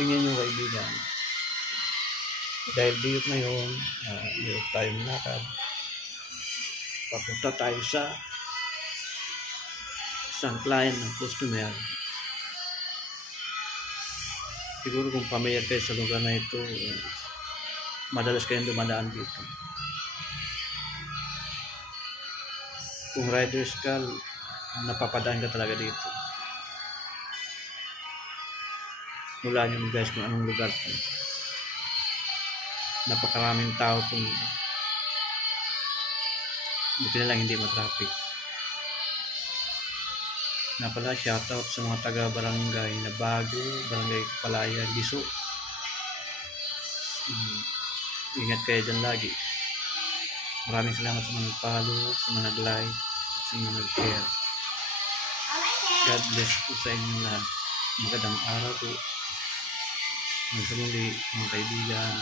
Tingnan nyo kaibigan, dahil diyot ngayon, diyot tayong lakad, papunta tayo sa isang client ng customer. Siguro kung pamilyar kayo sa lugar na ito, madalas kayong dumadaan dito. Kung riders ka, napapadaan ka talaga dito. Wala nyo guys kung anong lugar to. Napakaraming tao itong buti na lang hindi matraffic. Nga pala, shoutout sa mga taga-barangay na Bago, Barangay Palaya, Giso. Ingat kayo dyan lagi. Maraming salamat sa mga nag-follow, sa mga nag-like, sa mga nag-share. God bless po sa inyong lahat. Magandang araw po. Hanggang sa muli mga kaibigan.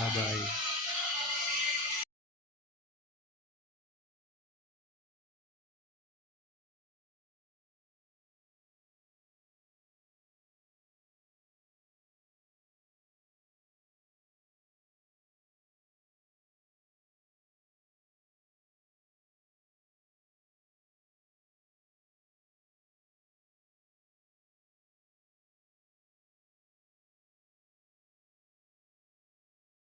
Bye bye.